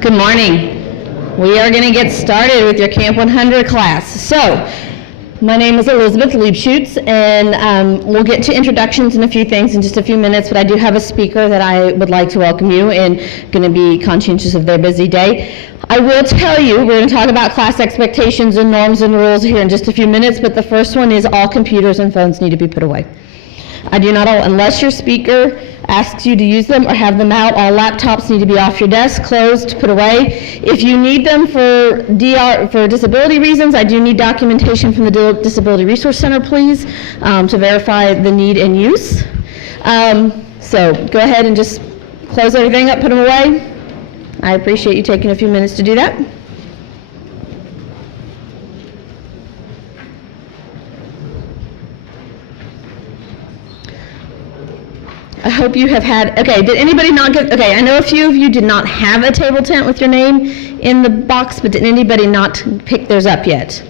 Good morning. We are going to get started with your Camp 100 class. So, my name is Elizabeth Liebschutz, and we'll get to introductions and a few things in just a few minutes, but I do have a speaker that I would like to welcome you and going to be conscientious of their busy day. I will tell you, we're going to talk about class expectations and norms and rules here in just a few minutes, but the first one is all computers and phones need to be put away. I do not, unless your speaker asks you to use them or have them out, all laptops need to be off your desk, closed, put away. If you need them for disability reasons, I do need documentation from the Disability Resource Center, please, to verify the need and use. So go ahead and just close everything up, put them away. I appreciate you taking a few minutes to do that. I hope you have had, okay, did anybody not get, okay, I know a few of you did not have a table tent with your name in the box, but did anybody not pick theirs up yet?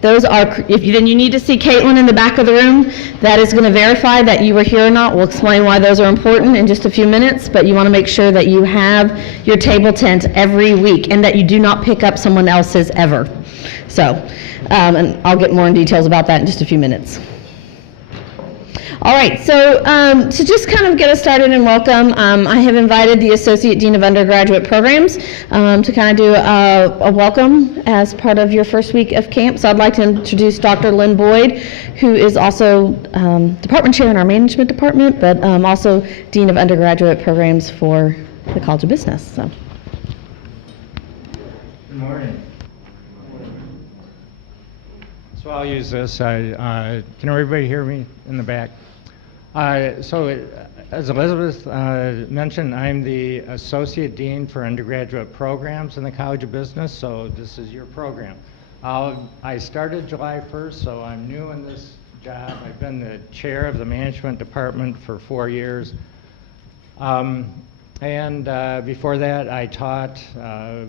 Those are, then you need to see Caitlin in the back of the room. That is going to verify that you were here or not. We'll explain why those are important in just a few minutes, but you want to make sure that you have your table tent every week and that you do not pick up someone else's ever. So, and I'll get more in details about that in just a few minutes. All right, so to just kind of get us started and welcome, I have invited the Associate Dean of Undergraduate Programs to kind of do a welcome as part of your first week of camp. So I'd like to introduce Dr. Lynn Boyd, who is also department chair in our management department, but also Dean of Undergraduate Programs for the College of Business. So. Good morning. So I'll use this. Can everybody hear me in the back? So as Elizabeth mentioned, I'm the Associate Dean for Undergraduate Programs in the College of Business, so this is your program. I started July 1st, so I'm new in this job. I've been the chair of the management department for 4 years. Before that, I taught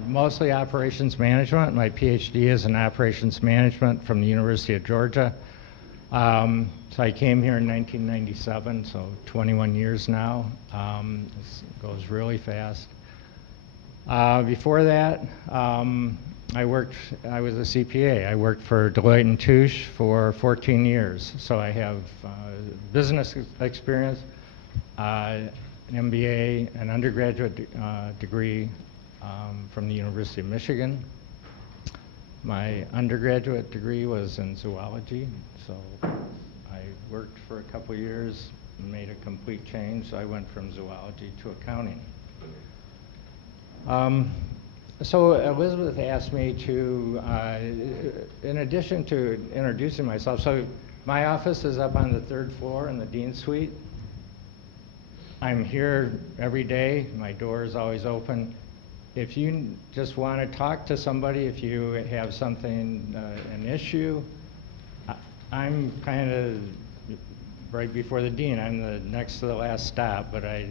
mostly operations management. My PhD is in operations management from the University of Georgia. So I came here in 1997, so 21 years now. This goes really fast. Before that, I was a CPA. I worked for Deloitte & Touche for 14 years. So I have business experience, an MBA, an undergraduate degree from the University of Michigan. My undergraduate degree was in zoology, so I worked for a couple years and made a complete change. So I went from zoology to accounting. So Elizabeth asked me to, in addition to introducing myself, so my office is up on the 3rd floor in the Dean's Suite. I'm here every day. My door is always open. If you just want to talk to somebody, if you have something, an issue, I'm kind of right before the dean. I'm the next to the last stop, but I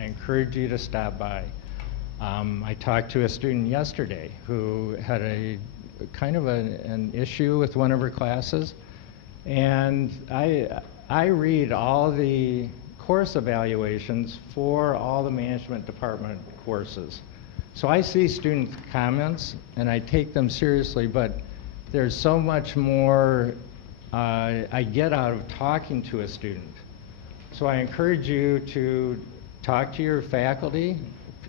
encourage you to stop by. I talked to a student yesterday who had a kind of an issue with one of her classes, and I read all the course evaluations for all the management department courses. So I see student comments and I take them seriously, but there's so much more I get out of talking to a student. So I encourage you to talk to your faculty,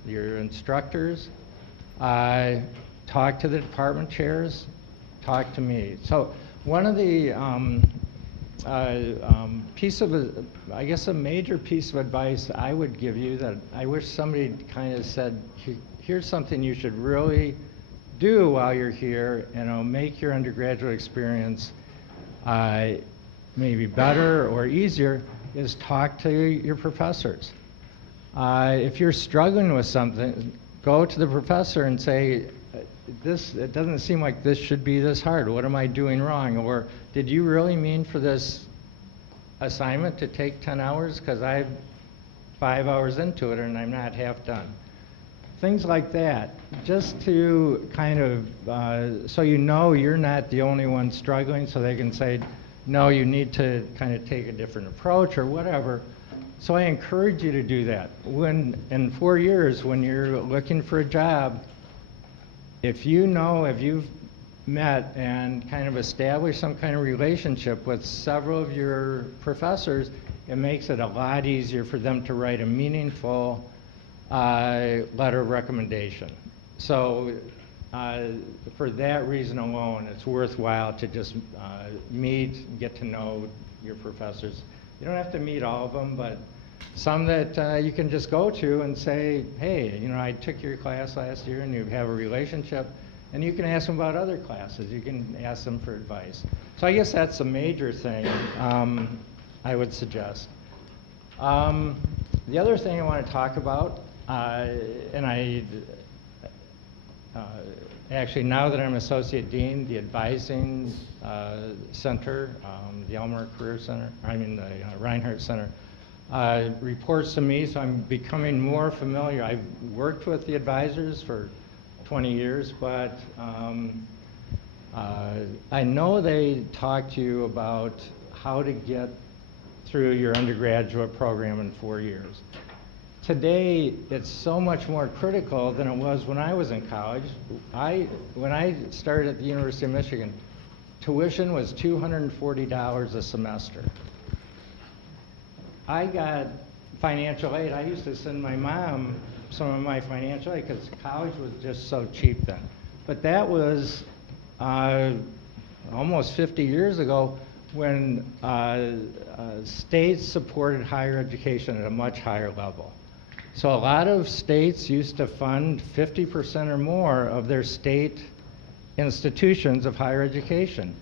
your instructors, talk to the department chairs, talk to me. So one of the I guess a major piece of advice I would give you that I wish somebody kind of said, here's something you should really do while you're here, and it'll make your undergraduate experience maybe better or easier, is talk to your professors. If you're struggling with something, go to the professor and say, it doesn't seem like this should be this hard. What am I doing wrong? Or did you really mean for this assignment to take 10 hours? Because I'm 5 hours into it and I'm not half done. Things like that, just to kind of, so you know you're not the only one struggling, so they can say, no, you need to kind of take a different approach or whatever. So I encourage you to do that. In 4 years, when you're looking for a job, if you've met and kind of established some kind of relationship with several of your professors, it makes it a lot easier for them to write a meaningful letter of recommendation. So for that reason alone, it's worthwhile to just meet, get to know your professors. You don't have to meet all of them, but some that you can just go to and say, hey, I took your class last year, and you have a relationship, and you can ask them about other classes. You can ask them for advice. So I guess that's a major thing I would suggest. The other thing I want to talk about, and actually, now that I'm Associate Dean, the Advising Center, the Elmer Career Center, the Reinhardt Center, reports to me, so I'm becoming more familiar. I've worked with the advisors for 20 years, but I know they talk to you about how to get through your undergraduate program in 4 years. Today, it's so much more critical than it was when I was in college. When I started at the University of Michigan, tuition was $240 a semester. I got financial aid. I used to send my mom some of my financial aid because college was just so cheap then. But that was almost 50 years ago when states supported higher education at a much higher level. So a lot of states used to fund 50% or more of their state institutions of higher education.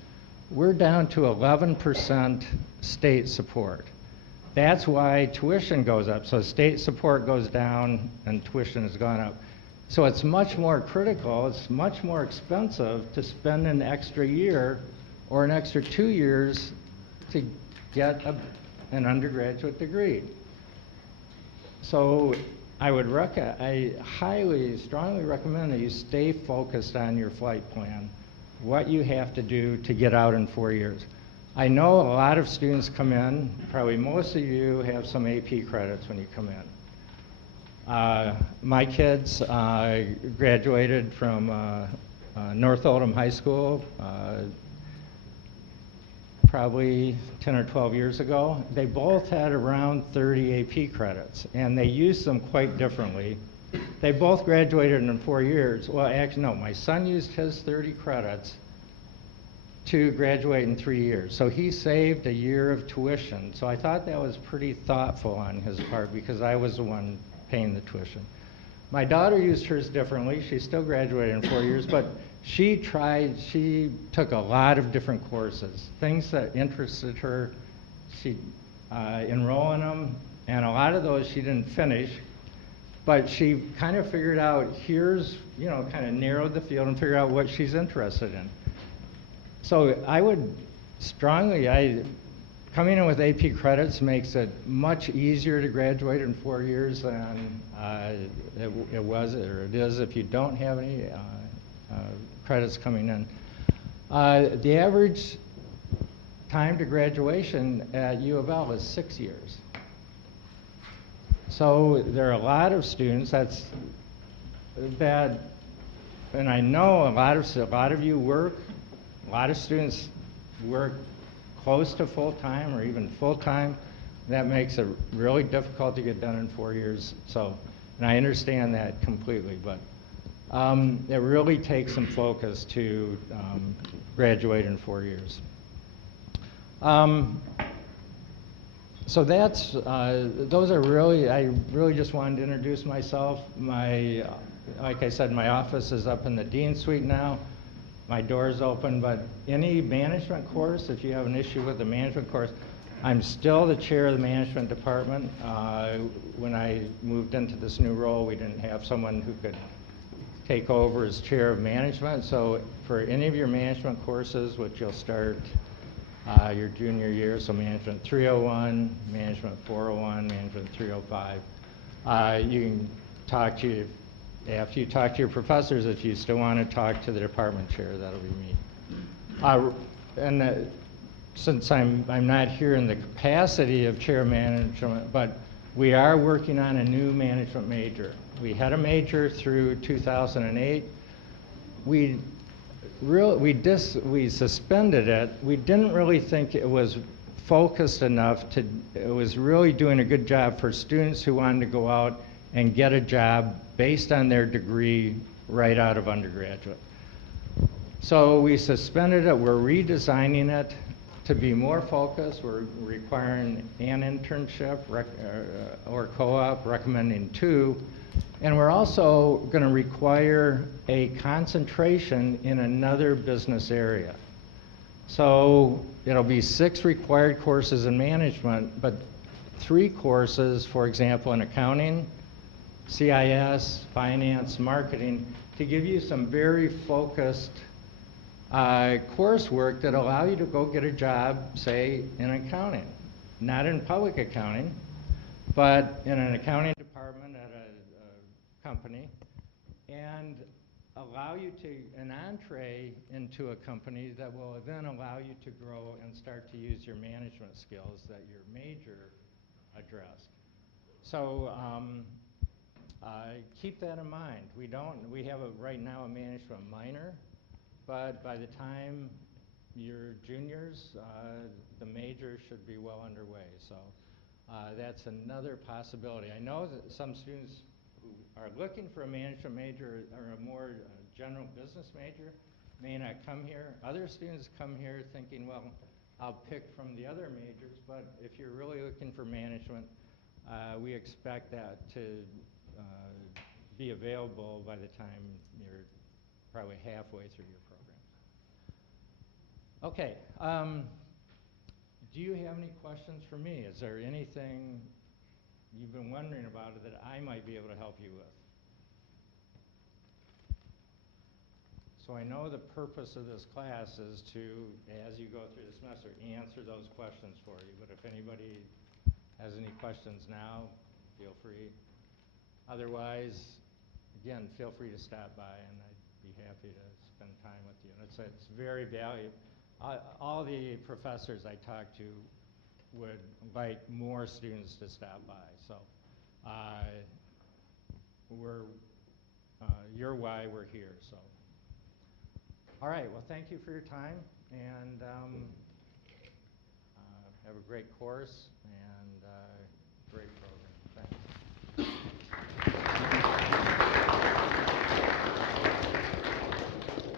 We're down to 11% state support. That's why tuition goes up. So state support goes down and tuition has gone up. So it's much more critical, it's much more expensive to spend an extra year or an extra 2 years to get an undergraduate degree. So I highly, strongly recommend that you stay focused on your flight plan, what you have to do to get out in 4 years. I know a lot of students come in, probably most of you have some AP credits when you come in. My kids graduated from North Oldham High School probably 10 or 12 years ago. They both had around 30 AP credits, and they used them quite differently. They both graduated in 4 years. Well, actually, no, my son used his 30 credits to graduate in 3 years. So he saved a year of tuition. So I thought that was pretty thoughtful on his part because I was the one paying the tuition. My daughter used hers differently. She still graduated in 4 years, but she took a lot of different courses, things that interested her. She enrolled in them, and a lot of those she didn't finish, but she kind of figured out, kind of narrowed the field and figured out what she's interested in. So I would strongly, coming in with AP credits makes it much easier to graduate in 4 years than it is if you don't have any credits coming in. The average time to graduation at U of L is 6 years. So there are a lot of students and I know a lot of you work. A lot of students work close to full-time or even full-time. That makes it really difficult to get done in 4 years. So, and I understand that completely, but it really takes some focus to graduate in 4 years. So those are really, I really just wanted to introduce myself. Like I said, my office is up in the Dean Suite now. My door's open, but any management course, if you have an issue with the management course, I'm still the chair of the management department. When I moved into this new role, we didn't have someone who could take over as chair of management. So for any of your management courses, which you'll start your junior year, so Management 301, Management 401, Management 305, you can talk to after you talk to your professors, if you still want to talk to the department chair, that'll be me. Since I'm not here in the capacity of chair of management, but we are working on a new management major. We had a major through 2008. we suspended it. We didn't really think it was focused enough to, it was really doing a good job for students who wanted to go out and get a job based on their degree right out of undergraduate. So we suspended it. We're redesigning it to be more focused. We're requiring an internship or co-op, recommending 2. And we're also going to require a concentration in another business area. So it'll be 6 required courses in management, but 3 courses, for example, in accounting, CIS, finance, marketing, to give you some very focused coursework that allow you to go get a job, say, in accounting. Not in public accounting, but in an accounting department at a company, and allow you to, an entree into a company that will then allow you to grow and start to use your management skills that your major addressed. So keep that in mind. We have right now a management minor, but by the time you're juniors, the major should be well underway. So that's another possibility. I know that some students who are looking for a management major or a more general business major may not come here. Other students come here thinking, well, I'll pick from the other majors, but if you're really looking for management, we expect that to be available by the time you're probably halfway through your program. Okay, do you have any questions for me? Is there anything you've been wondering about that I might be able to help you with? So I know the purpose of this class is to, as you go through the semester, answer those questions for you. But if anybody has any questions now, feel free. Otherwise, again, feel free to stop by, and I'd be happy to spend time with you. And it's very valuable. All the professors I talk to would like more students to stop by. So you're why we're here. So. All right, well, thank you for your time, and have a great course and great program. Thanks.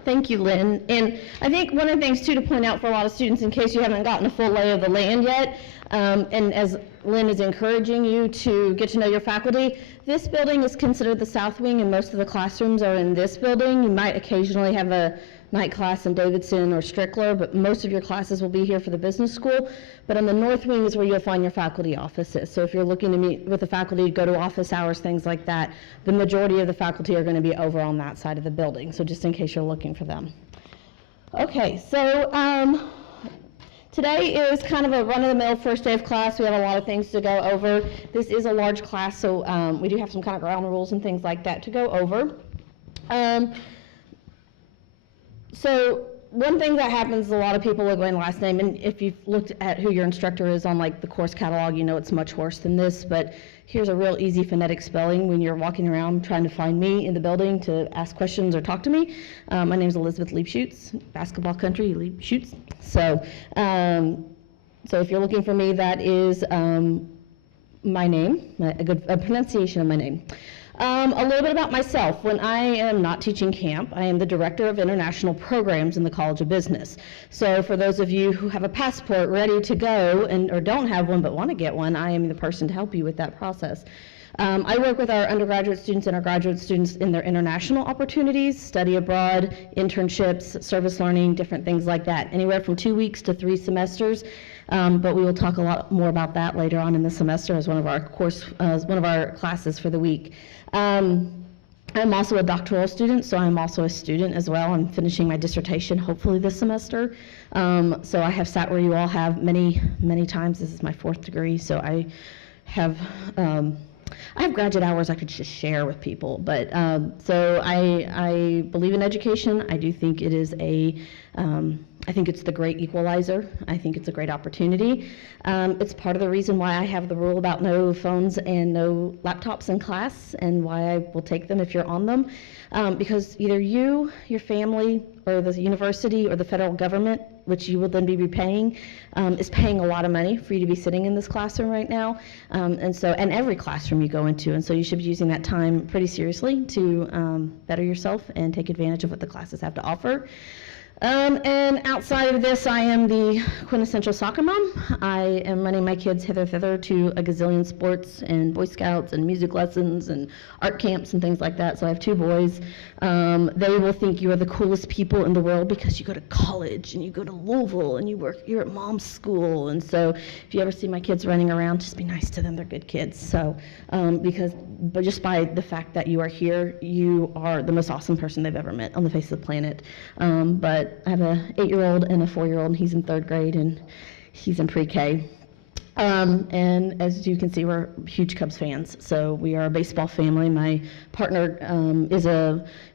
Thank you, Lynn. And I think one of the things, too, to point out for a lot of students, in case you haven't gotten a full lay of the land yet, and as Lynn is encouraging you to get to know your faculty, this building is considered the South Wing, and most of the classrooms are in this building. You might occasionally have a night class in Davidson or Strickler, but most of your classes will be here for the business school. But on the North Wing is where you'll find your faculty offices. So if you're looking to meet with the faculty, go to office hours, things like that, the majority of the faculty are going to be over on that side of the building, so just in case you're looking for them. Okay, so today is kind of a run-of-the-mill first day of class. We have a lot of things to go over. This is a large class, so we do have some kind of ground rules and things like that to go over. So one thing that happens is a lot of people are going last name, and if you've looked at who your instructor is on like the course catalog, you know it's much worse than this, but here's a real easy phonetic spelling when you're walking around trying to find me in the building to ask questions or talk to me. My name is Elizabeth Leibschutz, basketball country, Leibschutz. So if you're looking for me, that is my name, a pronunciation of my name. A little bit about myself. When I am not teaching camp, I am the Director of International Programs in the College of Business. So for those of you who have a passport ready to go or don't have one but want to get one, I am the person to help you with that process. I work with our undergraduate students and our graduate students in their international opportunities, study abroad, internships, service learning, different things like that, anywhere from 2 weeks to 3 semesters. But we will talk a lot more about that later on in the semester as one of our classes for the week. I'm also a doctoral student, so I'm also a student as well. I'm finishing my dissertation hopefully this semester. So I have sat where you all have many, many times. This is my 4th degree, so I have graduate hours I could just share with people. But so I believe in education. I do think it is a I think it's the great equalizer. I think it's a great opportunity. It's part of the reason why I have the rule about no phones and no laptops in class, and why I will take them if you're on them, because either you, your family, or the university, or the federal government, which you will then be repaying, is paying a lot of money for you to be sitting in this classroom right now, and every classroom you go into, and so you should be using that time pretty seriously to better yourself and take advantage of what the classes have to offer. And outside of this, I am the quintessential soccer mom. I am running my kids hither thither to a gazillion sports and Boy Scouts and music lessons and art camps and things like that. So I have 2 boys. They will think you are the coolest people in the world because you go to college and you go to Louisville and you're at mom's school. And so if you ever see my kids running around, just be nice to them. They're good kids. So but just by the fact that you are here, you are the most awesome person they've ever met on the face of the planet. But I have a 8-year-old and a 4-year-old, and he's in 3rd grade, and he's in pre-K. And as you can see, we're huge Cubs fans, so we are a baseball family. My partner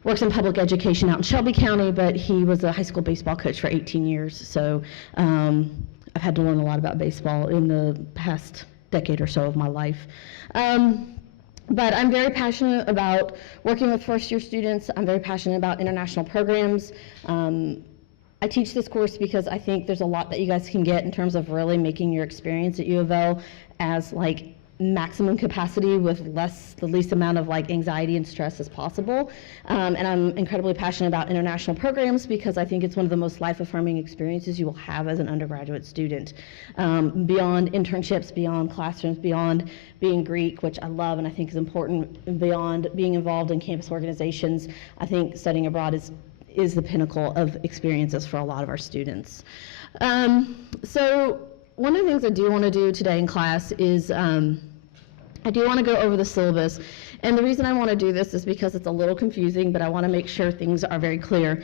works in public education out in Shelby County, but he was a high school baseball coach for 18 years, so I've had to learn a lot about baseball in the past decade or so of my life. But I'm very passionate about working with first-year students. I'm very passionate about international programs. I teach this course because I think there's a lot that you guys can get in terms of really making your experience at U of L as like maximum capacity with the least amount of like anxiety and stress as possible. And I'm incredibly passionate about international programs because I think it's one of the most life-affirming experiences you will have as an undergraduate student. Beyond internships, beyond classrooms, beyond being Greek, which I love and I think is important, beyond being involved in campus organizations, I think studying abroad is the pinnacle of experiences for a lot of our students. So one of the things I do want to do today in class is I do want to go over the syllabus, and the reason I want to do this is because it's a little confusing, but I want to make sure things are very clear.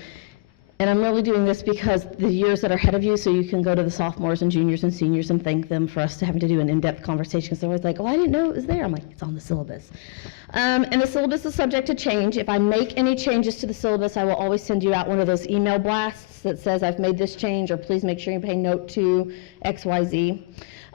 And I'm really doing this because the years that are ahead of you, so you can go to the sophomores and juniors and seniors and thank them for us to having to do an in-depth conversation, because they're always like, oh, I didn't know it was there. I'm like, it's on the syllabus. And the syllabus is subject to change. If I make any changes to the syllabus, I will always send you out one of those email blasts that says I've made this change, or please make sure you pay note to XYZ.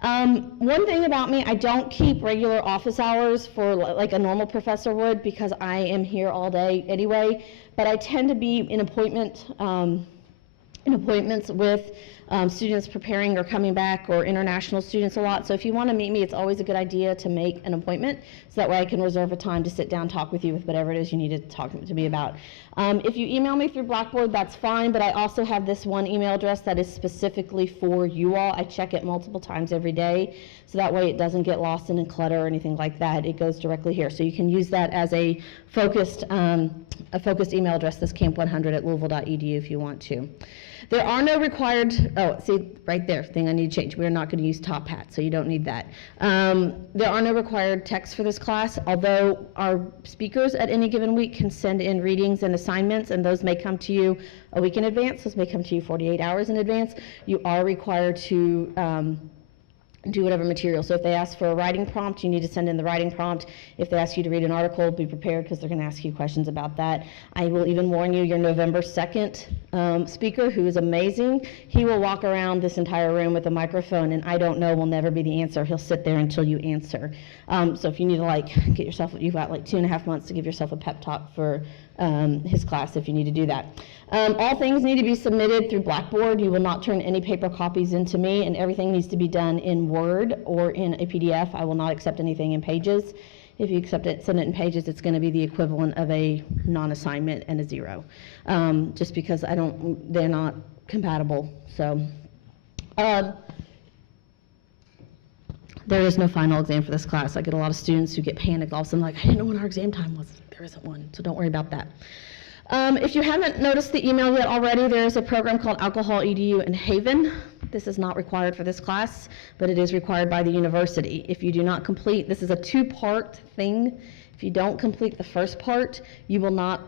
One thing about me, I don't keep regular office hours for like a normal professor would, because I am here all day anyway, but I tend to be in appointments with students preparing or coming back, or international students a lot. So if you want to meet me, it's always a good idea to make an appointment, so that way I can reserve a time to sit down, talk with you with whatever it is you need to talk to me about. If you email me through Blackboard, that's fine, but I also have this one email address that is specifically for you all. I check it multiple times every day, so that way it doesn't get lost in clutter or anything like that. It goes directly here. So you can use that as a focused email address, this camp100@louisville.edu, if you want to. There are no required, oh, see, right there, thing I need to change. We're not going to use Top Hat, so you don't need that. There are no required texts for this class, although our speakers at any given week can send in readings and assignments, and those may come to you a week in advance. Those may come to you 48 hours in advance. You are required to do whatever material. So if they ask for a writing prompt, you need to send in the writing prompt. If they ask you to read an article, be prepared, because they're going to ask you questions about that. I will even warn you, your November 2nd speaker, who is amazing, he will walk around this entire room with a microphone, and I don't know will never be the answer. He'll sit there until you answer. So if you need to get yourself, you've got 2.5 months to give yourself a pep talk for his class if you need to do that. All things need to be submitted through Blackboard. You will not turn any paper copies into me, and everything needs to be done in Word or in a PDF. I will not accept anything in Pages. If you accept it, send it in Pages, it's going to be the equivalent of a non-assignment and a 0, just because they're not compatible. So there is no final exam for this class. I get a lot of students who get panicked all of a sudden, like, I didn't know when our exam time was. There isn't one, so don't worry about that. If you haven't noticed the email yet already, there is a program called Alcohol EDU in Haven. This is not required for this class, but it is required by the university. If you do not complete, this is a 2-part thing. If you don't complete the first part, you will not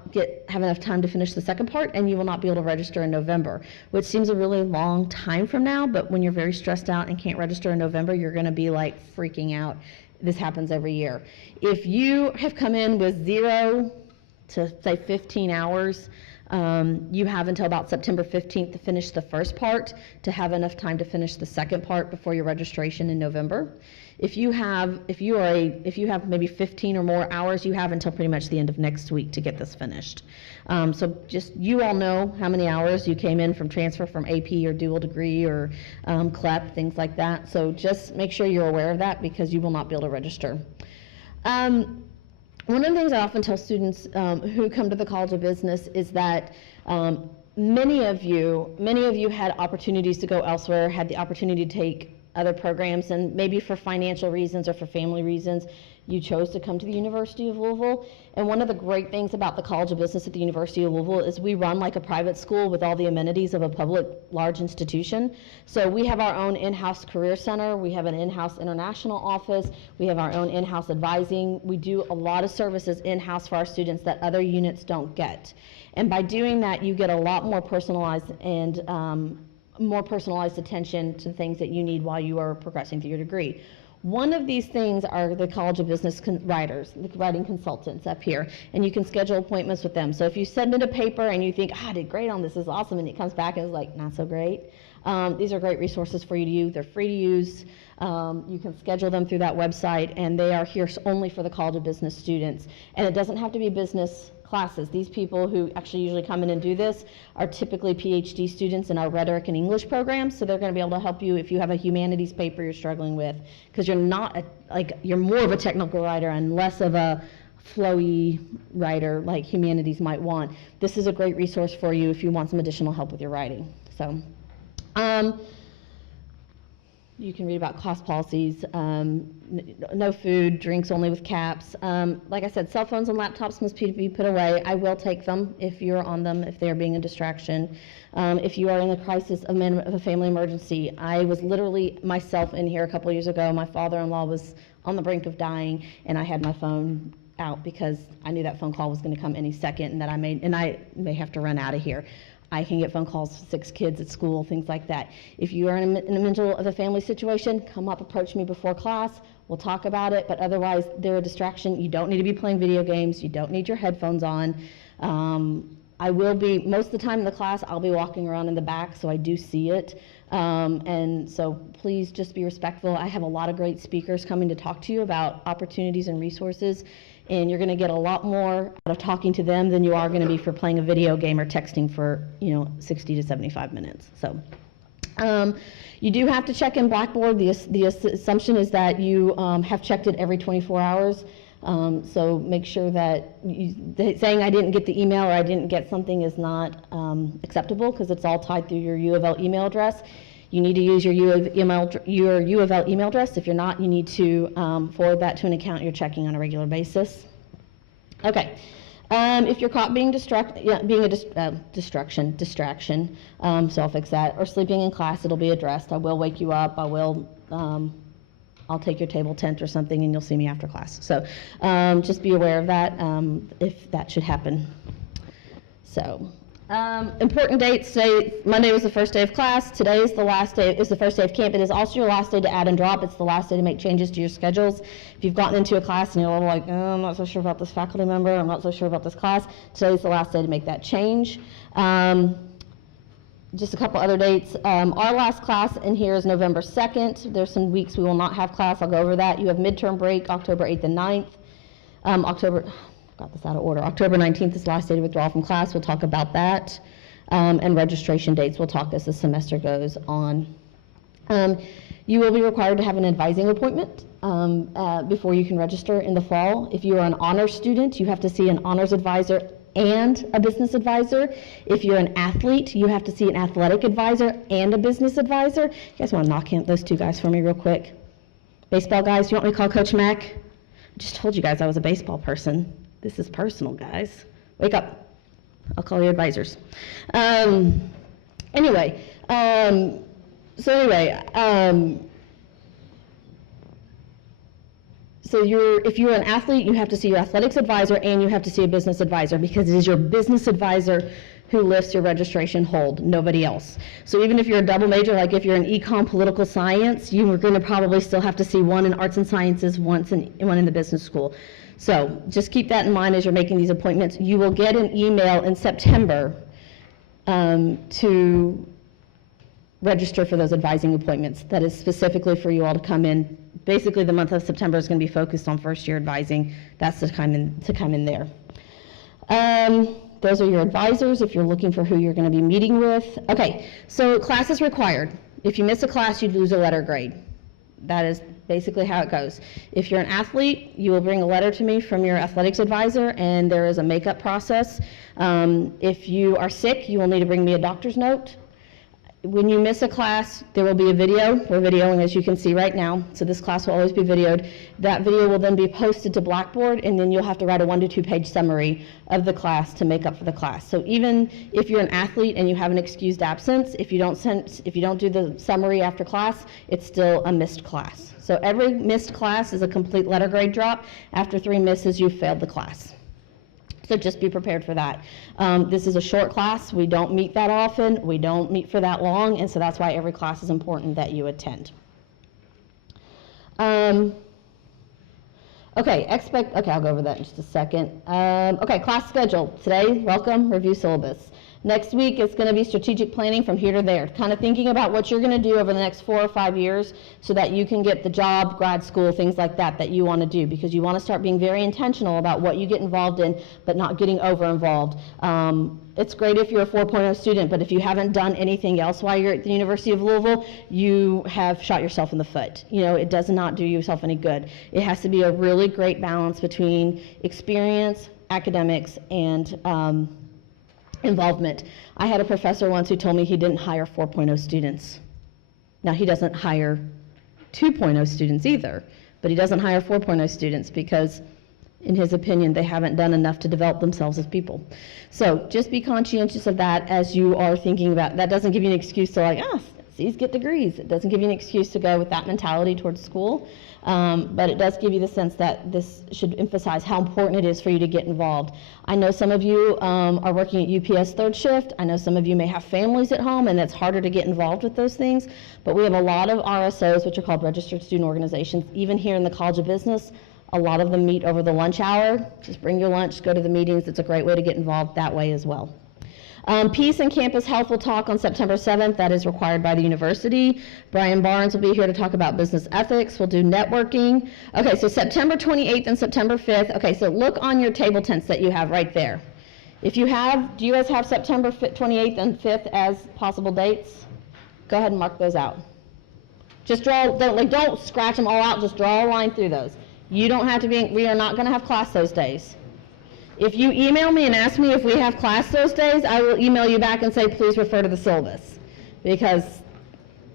have enough time to finish the second part, and you will not be able to register in November, which seems a really long time from now, but when you're very stressed out and can't register in November, you're going to be like freaking out. This happens every year. If you have come in with 0 to say 15 hours You have until about September 15th to finish the first part, to have enough time to finish the second part before your registration in November. If you have maybe 15 or more hours, you have until pretty much the end of next week to get this finished. So just, you all know how many hours you came in from transfer from AP or dual degree or CLEP, things like that. So just make sure you're aware of that, because you will not be able to register. One of the things I often tell students who come to the College of Business is that many of you had opportunities to go elsewhere, had the opportunity to take other programs, and maybe for financial reasons or for family reasons, you chose to come to the University of Louisville. And one of the great things about the College of Business at the University of Louisville is we run like a private school with all the amenities of a public large institution. So we have our own in-house career center, we have an in-house international office, we have our own in-house advising. We do a lot of services in-house for our students that other units don't get. And by doing that, you get a lot more personalized and more personalized attention to things that you need while you are progressing through your degree. One of these things are the College of Business writers, the writing consultants up here, and you can schedule appointments with them. So if you submit a paper and you think, I did great on this is awesome, and it comes back and it's like, not so great, these are great resources for you to use. They're free to use. You can schedule them through that website, and they are here only for the College of Business students. And it doesn't have to be business classes. These people who actually usually come in and do this are typically PhD students in our rhetoric and English programs, so they're going to be able to help you if you have a humanities paper you're struggling with, because you're not you're more of a technical writer and less of a flowy writer like humanities might want. This is a great resource for you if you want some additional help with your writing. So you can read about cost policies, no food, drinks only with caps. Like I said, cell phones and laptops must be put away. I will take them if you're on them, if they're being a distraction. If you are in the crisis of a family emergency, I was literally myself in here a couple years ago. My father-in-law was on the brink of dying, and I had my phone out because I knew that phone call was going to come any second, and that I may have to run out of here. I can get phone calls for 6 kids at school, things like that. If you are in the middle of a family situation, come up, approach me before class. We'll talk about it, but otherwise, they're a distraction. You don't need to be playing video games. You don't need your headphones on. I will be, most of the time in the class, I'll be walking around in the back, so I do see it. And so please just be respectful. I have a lot of great speakers coming to talk to you about opportunities and resources, and you're going to get a lot more out of talking to them than you are going to be for playing a video game or texting for 60 to 75 minutes. So you do have to check in Blackboard. The assumption is that you have checked it every 24 hours. So make sure that saying I didn't get the email or I didn't get something is not acceptable, because it's all tied through your U of L email address. You need to use your U of L email address. If you're not, you need to forward that to an account you're checking on a regular basis. Okay. If you're caught being distraction, so I'll fix that, or sleeping in class, it'll be addressed. I will wake you up. I'll take your table tent or something, and you'll see me after class. So just be aware of that if that should happen. So important dates. Today, Monday was the first day of class. Today is the last day. Is the first day of camp. It is also your last day to add and drop. It's the last day to make changes to your schedules. If you've gotten into a class and you're like, oh, I'm not so sure about this faculty member, I'm not so sure about this class, today's the last day to make that change. Just a couple other dates. Our last class in here is November 2nd. There's some weeks we will not have class. I'll go over that. You have midterm break, October 8th and 9th. Got this out of order. October 19th is the last day to withdraw from class. We'll talk about that. And registration dates, we'll talk as the semester goes on. You will be required to have an advising appointment before you can register in the fall. If you are an honors student, you have to see an honors advisor and a business advisor. If you're an athlete, you have to see an athletic advisor and a business advisor. You guys want to knock those 2 guys for me real quick? Baseball guys, you want me to call Coach Mack? I just told you guys I was a baseball person. This is personal, guys. Wake up. I'll call your advisors. If you're an athlete, you have to see your athletics advisor and you have to see a business advisor, because it is your business advisor who lifts your registration hold, nobody else. So even if you're a double major, like if you're in econ political science, you are going to probably still have to see one in arts and sciences, one in the business school. So just keep that in mind as you're making these appointments. You will get an email in September to register for those advising appointments. That is specifically for you all to come in. Basically, the month of September is going to be focused on first-year advising. That's to come in there. Those are your advisors if you're looking for who you're going to be meeting with. Okay, so class is required. If you miss a class, you lose a letter grade. That is basically how it goes. If you're an athlete, you will bring a letter to me from your athletics advisor, and there is a makeup process. If you are sick, you will need to bring me a doctor's note. When you miss a class, there will be a video. We're videoing, as you can see right now, so this class will always be videoed. That video will then be posted to Blackboard, and then you'll have to write a 1 to 2 page summary of the class to make up for the class. So even if you're an athlete and you have an excused absence, if you don't do the summary after class, it's still a missed class. So every missed class is a complete letter grade drop. After 3 misses, you've failed the class. So just be prepared for that. This is a short class. We don't meet that often. We don't meet for that long, and so that's why every class is important that you attend. Okay, I'll go over that in just a second. Okay, class schedule. Today, welcome, review syllabus. Next week, it's going to be strategic planning from here to there, kind of thinking about what you're going to do over the next 4 or 5 years so that you can get the job, grad school, things like that you want to do, because you want to start being very intentional about what you get involved in, but not getting over-involved. It's great if you're a 4.0 student, but if you haven't done anything else while you're at the University of Louisville, you have shot yourself in the foot. You know, it does not do yourself any good. It has to be a really great balance between experience, academics, and involvement. I had a professor once who told me he didn't hire 4.0 students. Now, he doesn't hire 2.0 students either, but he doesn't hire 4.0 students because, in his opinion, they haven't done enough to develop themselves as people. So just be conscientious of that as you are thinking about. That doesn't give you an excuse to C's get degrees. It doesn't give you an excuse to go with that mentality towards school, but it does give you the sense that this should emphasize how important it is for you to get involved. I know some of you are working at UPS third shift. I know some of you may have families at home, and it's harder to get involved with those things, but we have a lot of RSOs, which are called Registered Student Organizations. Even here in the College of Business, a lot of them meet over the lunch hour. Just bring your lunch, go to the meetings. It's a great way to get involved that way as well. Peace and Campus Health will talk on September 7th. That is required by the university. Brian Barnes will be here to talk about business ethics. We'll do networking. Okay, so September 28th and September 5th. Okay, so look on your table tents that you have right there. If you have, do you guys have September 28th and 5th as possible dates? Go ahead and mark those out. Just draw, don't scratch them all out, just draw a line through those. You don't have to be, we are not going to have class those days. If you email me and ask me if we have class those days, I will email you back and say, please refer to the syllabus, because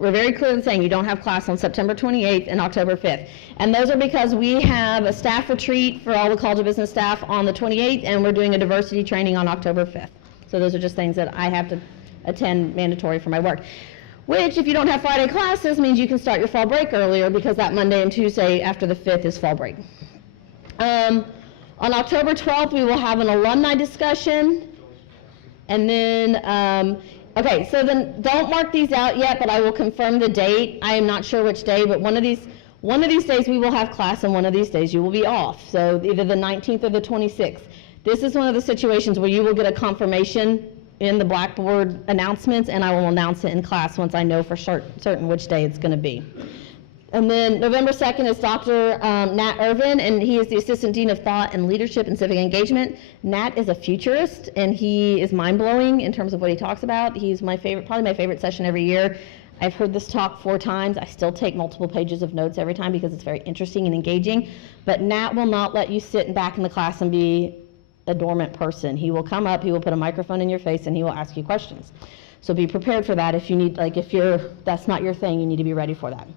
we're very clearly saying you don't have class on September 28th and October 5th. And those are because we have a staff retreat for all the College of Business staff on the 28th, and we're doing a diversity training on October 5th. So those are just things that I have to attend mandatory for my work. Which, if you don't have Friday classes, means you can start your fall break earlier, because that Monday and Tuesday after the 5th is fall break. On October 12th, we will have an alumni discussion. And then, okay, so then don't mark these out yet, but I will confirm the date. I am not sure which day, but one of these days we will have class, and one of these days you will be off. So either the 19th or the 26th. This is one of the situations where you will get a confirmation in the Blackboard announcements, and I will announce it in class once I know for certain which day it's going to be. And then November 2nd is Dr. Nat Irvin, and he is the Assistant Dean of Thought and Leadership and Civic Engagement. Nat is a futurist, and he is mind-blowing in terms of what he talks about. He's my favorite, probably my favorite session every year. I've heard this talk 4 times. I still take multiple pages of notes every time because it's very interesting and engaging. But Nat will not let you sit back in the class and be a dormant person. He will come up, he will put a microphone in your face, and he will ask you questions. So be prepared for that. If you need, that's not your thing, you need to be ready for that.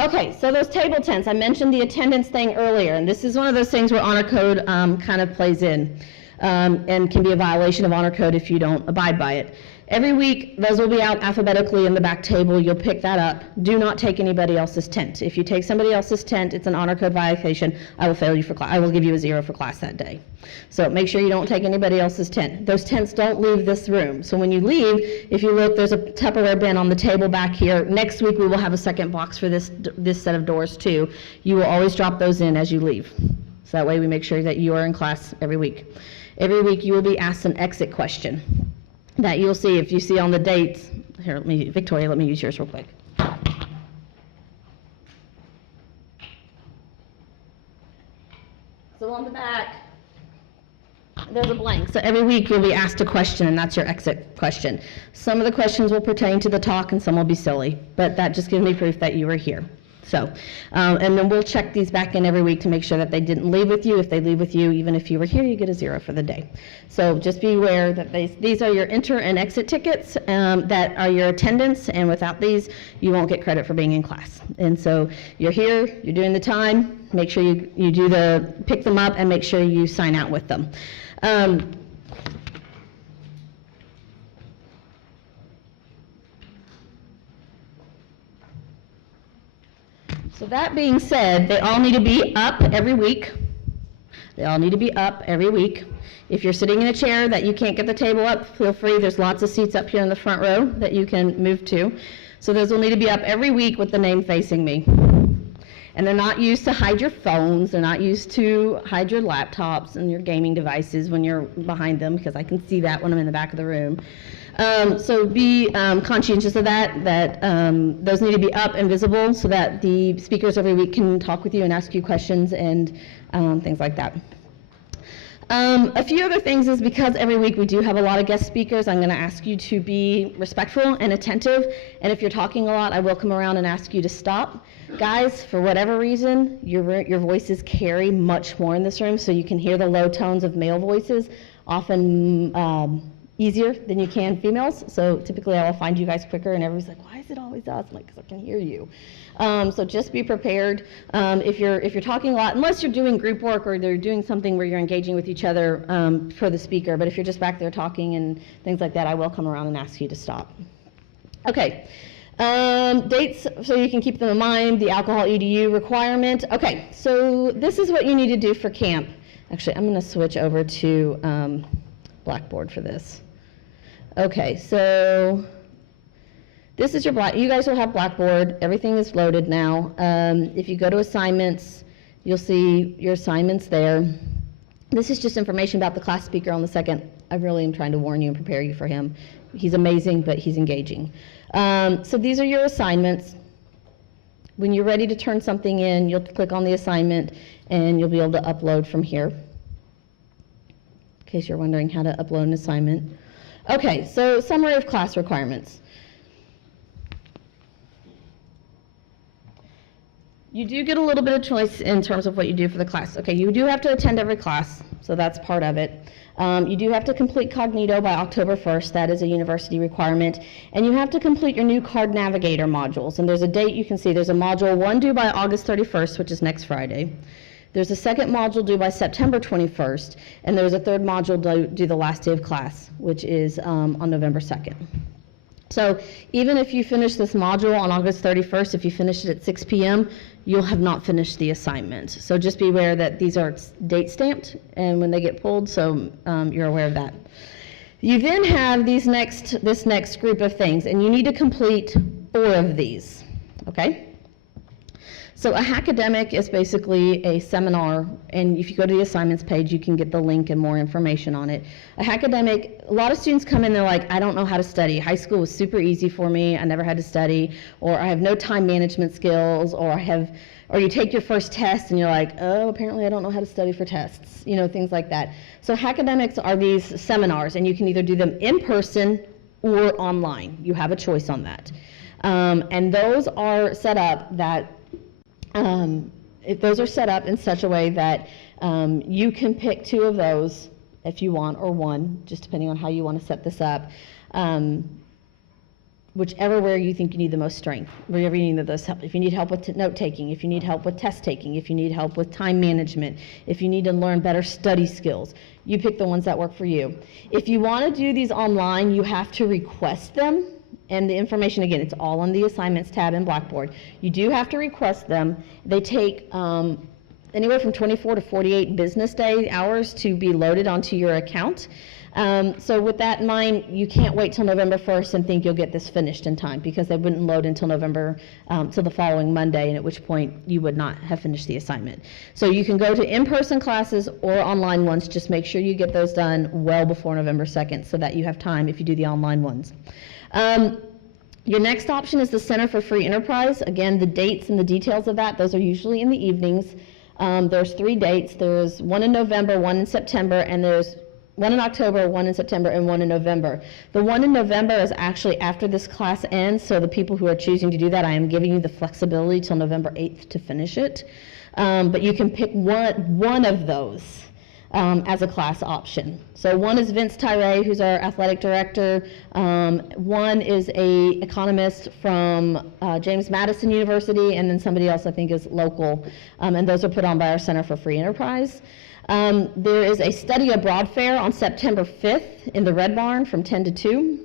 Okay, so those table tents, I mentioned the attendance thing earlier, and this is one of those things where honor code kind of plays in and can be a violation of honor code if you don't abide by it. Every week, those will be out alphabetically in the back table. You'll pick that up. Do not take anybody else's tent. If you take somebody else's tent, it's an honor code violation. I will fail you for class. I will give you a 0 for class that day. So make sure you don't take anybody else's tent. Those tents don't leave this room. So when you leave, if you look, there's a Tupperware bin on the table back here. Next week, we will have a second box for this set of doors too. You will always drop those in as you leave. So So that way we make sure that you are in class every week. Every week you will be asked an exit question that you'll see if you see on the dates. Here, Victoria, let me use yours real quick. So on the back, there's a blank. So every week you'll be asked a question, and that's your exit question. Some of the questions will pertain to the talk, and some will be silly, but that just gives me proof that you were here. So, and then we'll check these back in every week to make sure that they didn't leave with you. If they leave with you, even if you were here, you get a 0 for the day. So just be aware that these are your enter and exit tickets that are your attendance, and without these, you won't get credit for being in class. And so you're here, you're doing the time, make sure you pick them up and make sure you sign out with them. So that being said, they all need to be up every week. They all need to be up every week. If you're sitting in a chair that you can't get the table up, feel free. There's lots of seats up here in the front row that you can move to. So those will need to be up every week with the name facing me. And they're not used to hide your phones. They're not used to hide your laptops and your gaming devices when you're behind them, because I can see that when I'm in the back of the room. So be conscientious of that those need to be up and visible so that the speakers every week can talk with you and ask you questions and things like that. A few other things is because every week we do have a lot of guest speakers, I'm going to ask you to be respectful and attentive, and if you're talking a lot, I will come around and ask you to stop. Guys, for whatever reason, your voices carry much more in this room, so you can hear the low tones of male voices, often easier than you can females. So typically I will find you guys quicker, and everybody's like, why is it always us? I'm like, because I can hear you. So just be prepared. If you're talking a lot, unless you're doing group work or they're doing something where you're engaging with each other for the speaker, but if you're just back there talking and things like that, I will come around and ask you to stop. Okay. Dates, so you can keep them in mind, the alcohol EDU requirement. Okay, so this is what you need to do for camp. Actually, I'm going to switch over to Blackboard for this. Okay, so this is your you guys will have Blackboard. Everything is loaded now. If you go to assignments, you'll see your assignments there. This is just information about the class speaker on the second. I really am trying to warn you and prepare you for him. He's amazing, but he's engaging. So these are your assignments. When you're ready to turn something in, you'll click on the assignment and you'll be able to upload from here. In case you're wondering how to upload an assignment. Okay, so summary of class requirements. You do get a little bit of choice in terms of what you do for the class. Okay, you do have to attend every class, so that's part of it. You do have to complete Cognito by October 1st. That is a university requirement. And you have to complete your new Card Navigator modules. And there's a date you can see. There's a module 1 due by August 31st, which is next Friday. There's a second module due by September 21st. And there's a third module due the last day of class, which is on November 2nd. So even if you finish this module on August 31st, if you finish it at 6 p.m., you'll have not finished the assignment. So just be aware that these are date stamped and when they get pulled, so you're aware of that. You then have this next group of things, and you need to complete 4 of these, okay? So a hackademic is basically a seminar, and if you go to the assignments page, you can get the link and more information on it. A hackademic, a lot of students come in, they're like, I don't know how to study. High school was super easy for me. I never had to study, or I have no time management skills, or you take your first test and you're like, oh, apparently I don't know how to study for tests, things like that. So hackademics are these seminars, and you can either do them in person or online. You have a choice on that. And those are set up that those are set up in such a way that you can pick 2 of those if you want, or 1, just depending on how you want to set this up. Whichever where you think you need the most strength, wherever you need those help. If you need help with note taking, if you need help with test taking, if you need help with time management, if you need to learn better study skills, you pick the ones that work for you. If you want to do these online, you have to request them. And the information, again, it's all on the assignments tab in Blackboard. You do have to request them. They take anywhere from 24 to 48 business day hours to be loaded onto your account. So with that in mind, you can't wait till November 1st and think you'll get this finished in time, because they wouldn't load until November, till the following Monday, and at which point you would not have finished the assignment. So you can go to in-person classes or online ones, just make sure you get those done well before November 2nd so that you have time if you do the online ones. Your next option is the Center for Free Enterprise. Again, the dates and the details of that, those are usually in the evenings. There's 3 dates. There's one in November, one in September, and there's one in October, one in September, and one in November. The one in November is actually after this class ends, so the people who are choosing to do that, I am giving you the flexibility till November 8th to finish it. But you can pick one of those as a class option. So one is Vince Tyree, who's our athletic director. One is a economist from James Madison University, and then somebody else I think is local. And those are put on by our Center for Free Enterprise. There is a study abroad fair on September 5th in the Red Barn from 10 to 2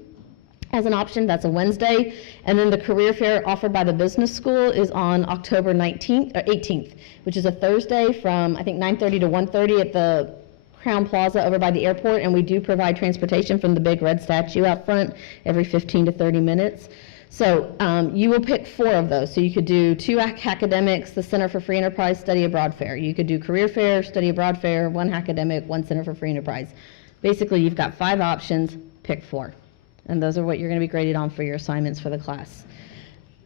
as an option. That's a Wednesday. And then the career fair offered by the business school is on October 18th, which is a Thursday from I think 9:30 to 1:30 at the Crown Plaza over by the airport. And we do provide transportation from the big red statue out front every 15 to 30 minutes. So you will pick 4 of those. So you could do 2 academics, the Center for Free Enterprise Study Abroad Fair. You could do career fair, study abroad fair, 1 academic, 1 Center for Free Enterprise. Basically, you've got 5 options, pick 4. And those are what you're going to be graded on for your assignments for the class.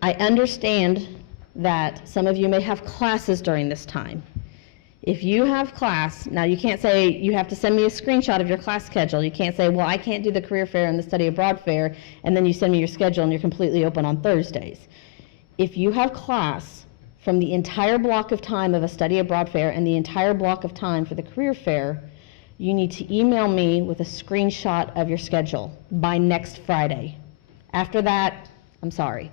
I understand that some of you may have classes during this time. If you have class, now you can't say you have to send me a screenshot of your class schedule. You can't say, well, I can't do the career fair and the study abroad fair, and then you send me your schedule and you're completely open on Thursdays. If you have class from the entire block of time of a study abroad fair and the entire block of time for the career fair, you need to email me with a screenshot of your schedule by next Friday. After that, I'm sorry.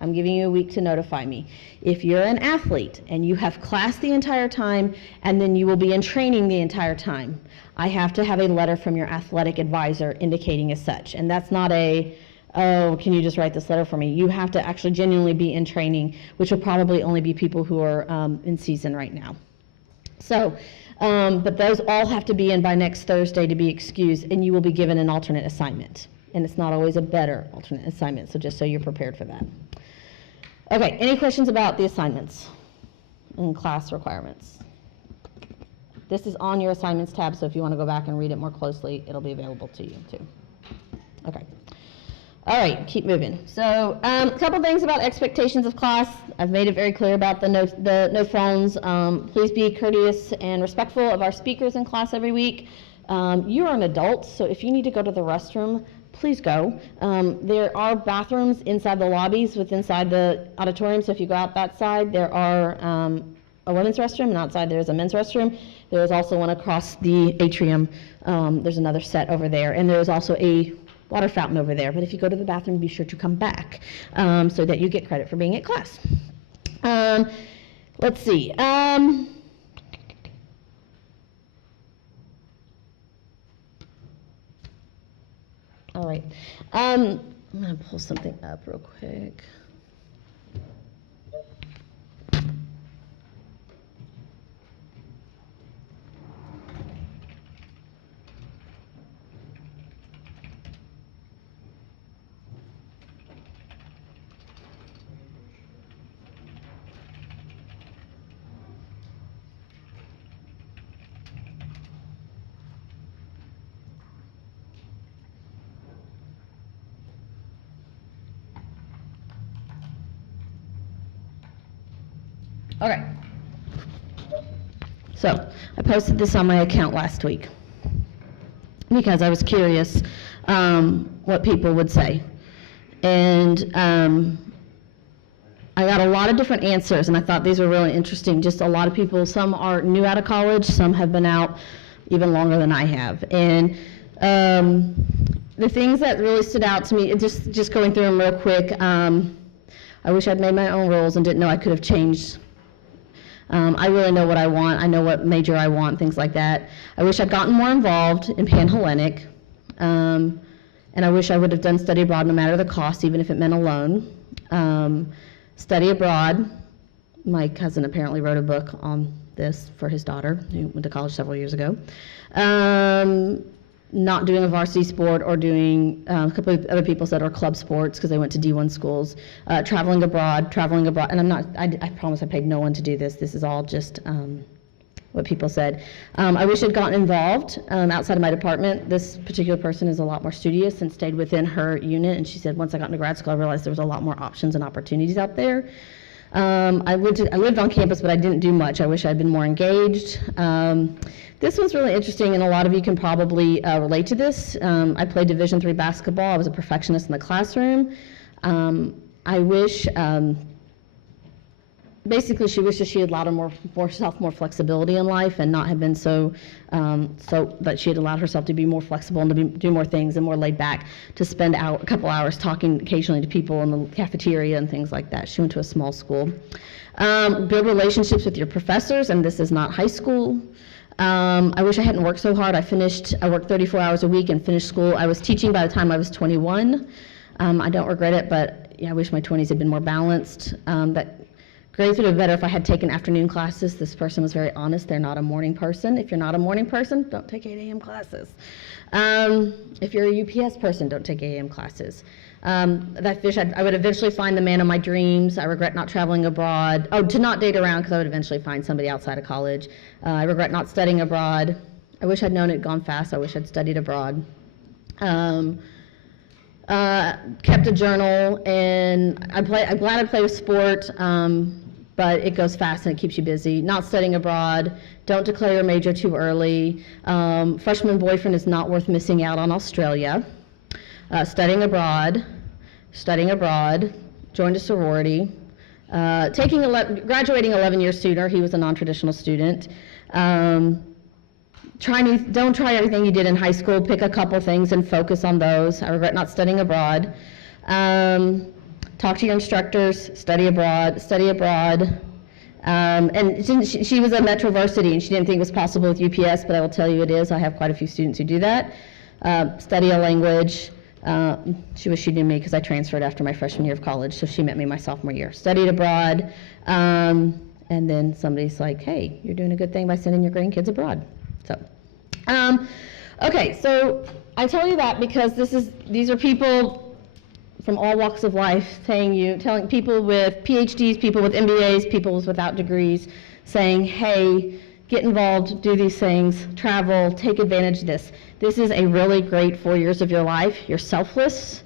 I'm giving you a week to notify me. If you're an athlete and you have class the entire time and then you will be in training the entire time, I have to have a letter from your athletic advisor indicating as such. And that's not a, oh, can you just write this letter for me? You have to actually genuinely be in training, which will probably only be people who are in season right now. So, but those all have to be in by next Thursday to be excused, and you will be given an alternate assignment. And it's not always a better alternate assignment, so just so you're prepared for that. Okay, any questions about the assignments and class requirements? This is on your assignments tab, so if you want to go back and read it more closely, it'll be available to you too. Okay. All right, keep moving. So a couple things about expectations of class. I've made it very clear about the no phones. Please be courteous and respectful of our speakers in class every week. You are an adult, so if you need to go to the restroom, please go. There are bathrooms inside the lobbies inside the auditorium, so if you go out that side, there are a women's restroom, and outside there is a men's restroom. There is also one across the atrium. There's another set over there, and there is also a water fountain over there. But if you go to the bathroom, be sure to come back so that you get credit for being at class. Let's see. All right. I'm going to pull something up real quick. Okay. So I posted this on my account last week because I was curious what people would say. And I got a lot of different answers, and I thought these were really interesting. Just a lot of people, some are new out of college, some have been out even longer than I have. And the things that really stood out to me, just going through them real quick, I wish I'd made my own rules and didn't know I could have changed. I really know what I want. I know what major I want, things like that. I wish I'd gotten more involved in Pan-Hellenic, and I wish I would have done study abroad no matter the cost, even if it meant a loan. Study abroad, my cousin apparently wrote a book on this for his daughter, who went to college several years ago. Not doing a varsity sport or doing, a couple of other people said, or club sports because they went to D1 schools, traveling abroad, and I promise I paid no one to do this. This is all just what people said. I wish I'd gotten involved outside of my department. This particular person is a lot more studious and stayed within her unit, and she said, once I got into grad school, I realized there was a lot more options and opportunities out there. I lived on campus, but I didn't do much. I wish I'd been more engaged. This one's really interesting, and a lot of you can probably relate to this. I played Division III basketball. I was a perfectionist in the classroom. I wish, basically, she wishes she had allowed her more flexibility in life and not have been so that she had allowed herself to be more flexible and to do more things and more laid back, to spend a couple hours talking occasionally to people in the cafeteria and things like that. She went to a small school. Build relationships with your professors, and this is not high school. I wish I hadn't worked so hard. I worked 34 hours a week and finished school. I was teaching by the time I was 21. I don't regret it, but yeah, I wish my 20s had been more balanced. Grades would have been better if I had taken afternoon classes. This person was very honest. They're not a morning person. If you're not a morning person, don't take 8 a.m. classes. If you're a UPS person, don't take 8 a.m. classes. I would eventually find the man of my dreams. I regret not traveling abroad. Oh, to not date around, because I would eventually find somebody outside of college. I regret not studying abroad. I wish I'd known it had gone fast. I wish I'd studied abroad. Kept a journal, and I'm glad I play with sport, but it goes fast and it keeps you busy. Not studying abroad. Don't declare your major too early. Freshman boyfriend is not worth missing out on Australia. Studying abroad. Joined a sorority. Graduating 11 years sooner. He was a non-traditional student. Don't try everything you did in high school. Pick a couple things and focus on those. I regret not studying abroad. Talk to your instructors. Study abroad. And she was a Metroversity, and she didn't think it was possible with UPS, but I will tell you it is. I have quite a few students who do that. Study a language. She wished she knew me because I transferred after my freshman year of college, so she met me my sophomore year. Studied abroad. And then somebody's like, hey, you're doing a good thing by sending your grandkids abroad. So, okay, so I tell you that because these are people from all walks of life telling people with PhDs, people with MBAs, people without degrees, saying, hey, get involved, do these things, travel, take advantage of this. This is a really great 4 years of your life. You're selfless.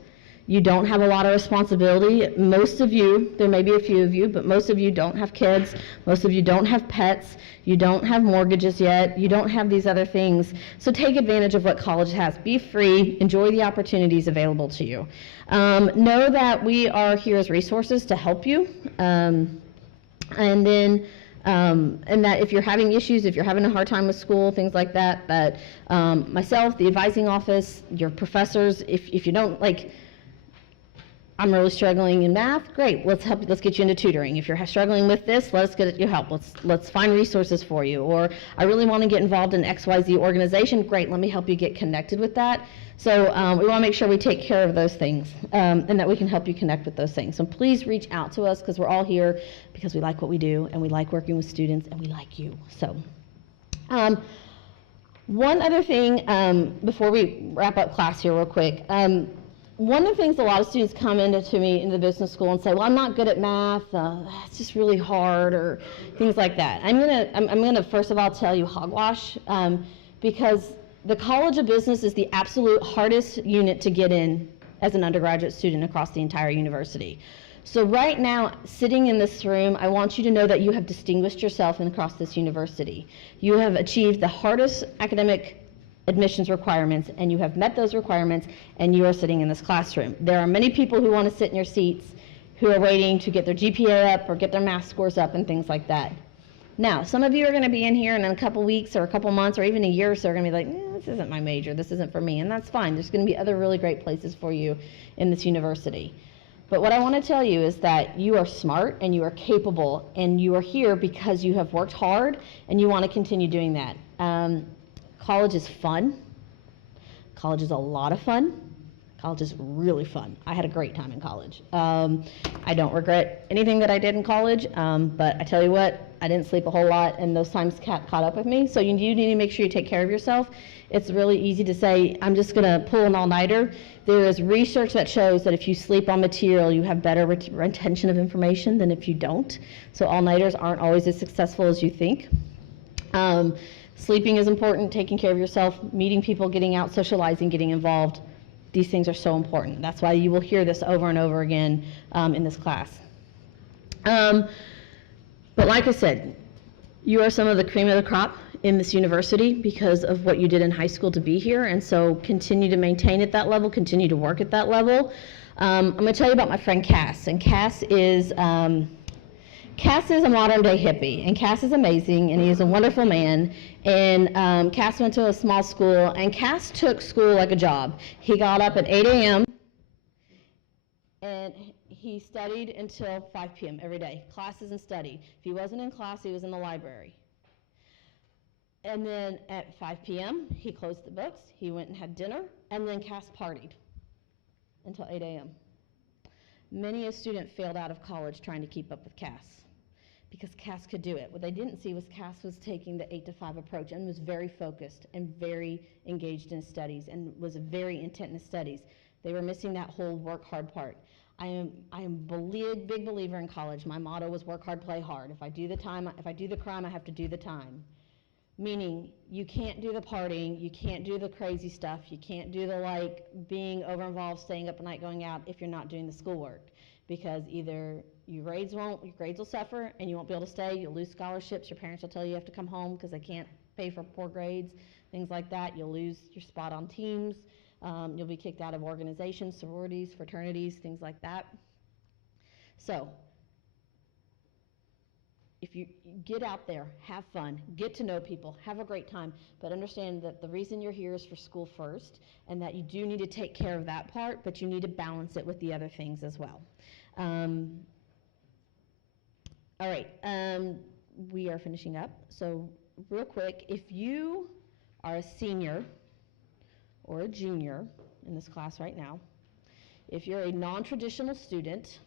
You don't have a lot of responsibility. Most of you, there may be a few of you, but most of you don't have kids. Most of you don't have pets. You don't have mortgages yet. You don't have these other things. So take advantage of what college has. Be free. Enjoy the opportunities available to you. Know that we are here as resources to help you. And that if you're having issues, if you're having a hard time with school, things like that, that myself, the advising office, your professors, if you don't, like, I'm really struggling in math, great, let's get you into tutoring. If you're struggling with this, let's get you help. Let's find resources for you. Or I really want to get involved in XYZ organization, great, let me help you get connected with that. So we want to make sure we take care of those things and that we can help you connect with those things. So please reach out to us because we're all here because we like what we do and we like working with students and we like you. So one other thing before we wrap up class here real quick. One of the things a lot of students come to me in the business school and say, well, I'm not good at math, it's just really hard, or things like that. I'm gonna first of all tell you hogwash, because the College of Business is the absolute hardest unit to get in as an undergraduate student across the entire university. So right now, sitting in this room, I want you to know that you have distinguished yourself across this university. You have achieved the hardest academic admissions requirements, and you have met those requirements, and you are sitting in this classroom. There are many people who want to sit in your seats who are waiting to get their GPA up or get their math scores up and things like that. Now, some of you are going to be in here and in a couple weeks or a couple months or even a year or so are going to be like, this isn't my major, this isn't for me, and that's fine. There's going to be other really great places for you in this university. But what I want to tell you is that you are smart and you are capable and you are here because you have worked hard and you want to continue doing that. College is fun. College is a lot of fun. College is really fun. I had a great time in college. I don't regret anything that I did in college, but I tell you what, I didn't sleep a whole lot, and those times caught up with me. So you need to make sure you take care of yourself. It's really easy to say, I'm just going to pull an all-nighter. There is research that shows that if you sleep on material, you have better retention of information than if you don't. So all-nighters aren't always as successful as you think. Sleeping is important, taking care of yourself, meeting people, getting out, socializing, getting involved. These things are so important. That's why you will hear this over and over again in this class. But like I said, you are some of the cream of the crop in this university because of what you did in high school to be here, and so continue to maintain at that level, continue to work at that level. I'm going to tell you about my friend Cass, and Cass is a modern day hippie, and Cass is amazing, and he is a wonderful man, and Cass went to a small school, and Cass took school like a job. He got up at 8 a.m., and he studied until 5 p.m. every day, classes and study. If he wasn't in class, he was in the library. And then at 5 p.m., he closed the books, he went and had dinner, and then Cass partied until 8 a.m. Many a student failed out of college trying to keep up with Cass because Cass could do it. What they didn't see was Cass was taking the 8 to 5 approach and was very focused and very engaged in studies and was very intent in his studies. They were missing that whole work hard part. I am a big believer in college. My motto was work hard, play hard. If I do the crime, I have to do the time. Meaning, you can't do the partying, you can't do the crazy stuff, you can't do the being over involved, staying up at night, going out if you're not doing the schoolwork. Because either your grades will suffer and you won't be able to stay, you'll lose scholarships, your parents will tell you have to come home because they can't pay for poor grades, things like that. You'll lose your spot on teams, you'll be kicked out of organizations, sororities, fraternities, things like that. So, if you get out there, have fun, get to know people, have a great time, but understand that the reason you're here is for school first, and that you do need to take care of that part, but you need to balance it with the other things as well. All right, we are finishing up. So real quick, if you are a senior or a junior in this class right now, if you're a non-traditional student,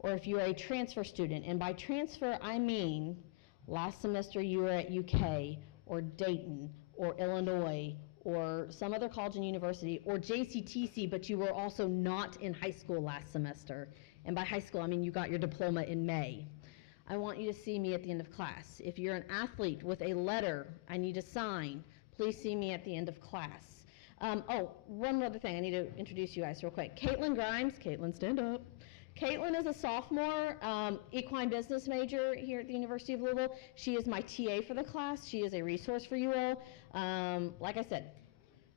or if you're a transfer student, and by transfer I mean last semester you were at UK or Dayton or Illinois or some other college and university or JCTC, but you were also not in high school last semester. And by high school I mean you got your diploma in May. I want you to see me at the end of class. If you're an athlete with a letter I need to sign, please see me at the end of class. One other thing, I need to introduce you guys real quick. Caitlin Grimes, Caitlin, stand up. Caitlin is a sophomore, equine business major here at the University of Louisville. She is my TA for the class. She is a resource for you all. Like I said,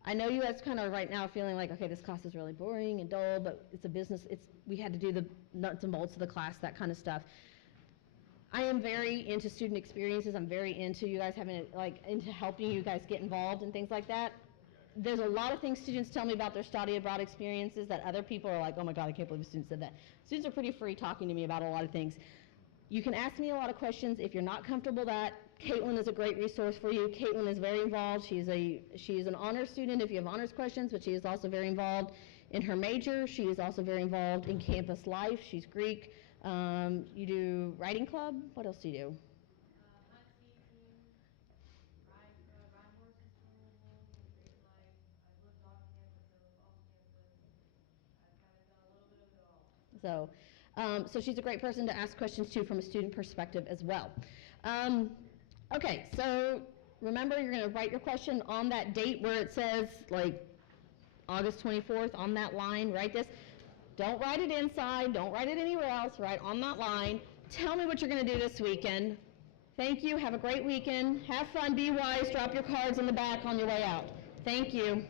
I know you guys kind of right now feeling like, okay, this class is really boring and dull, but it's a business, we had to do the nuts and bolts of the class, that kind of stuff. I am very into student experiences. I'm very into you guys into helping you guys get involved and things like that. There's a lot of things students tell me about their study abroad experiences that other people are like, oh my God, I can't believe a student said that. Students are pretty free talking to me about a lot of things. You can ask me a lot of questions. If you're not comfortable with that, Caitlin is a great resource for you. Caitlin is very involved. She is an honors student if you have honors questions, but she is also very involved in her major. She is also very involved in campus life. She's Greek. You do writing club. What else do you do? So she's a great person to ask questions to from a student perspective as well. Okay, so remember you're going to write your question on that date where it says August 24th on that line. Write this. Don't write it inside. Don't write it anywhere else. Write on that line. Tell me what you're going to do this weekend. Thank you. Have a great weekend. Have fun. Be wise. Drop your cards in the back on your way out. Thank you.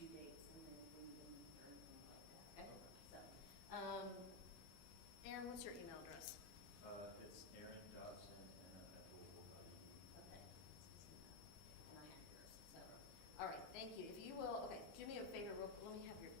due dates and then if we need them or anything like that, okay? So, Aaron, what's your email address? It's aaron.santana@louisville.edu. Okay, that's easy enough. And I have yours, so, all right, thank you. If you will, okay, do me a favor, let me have your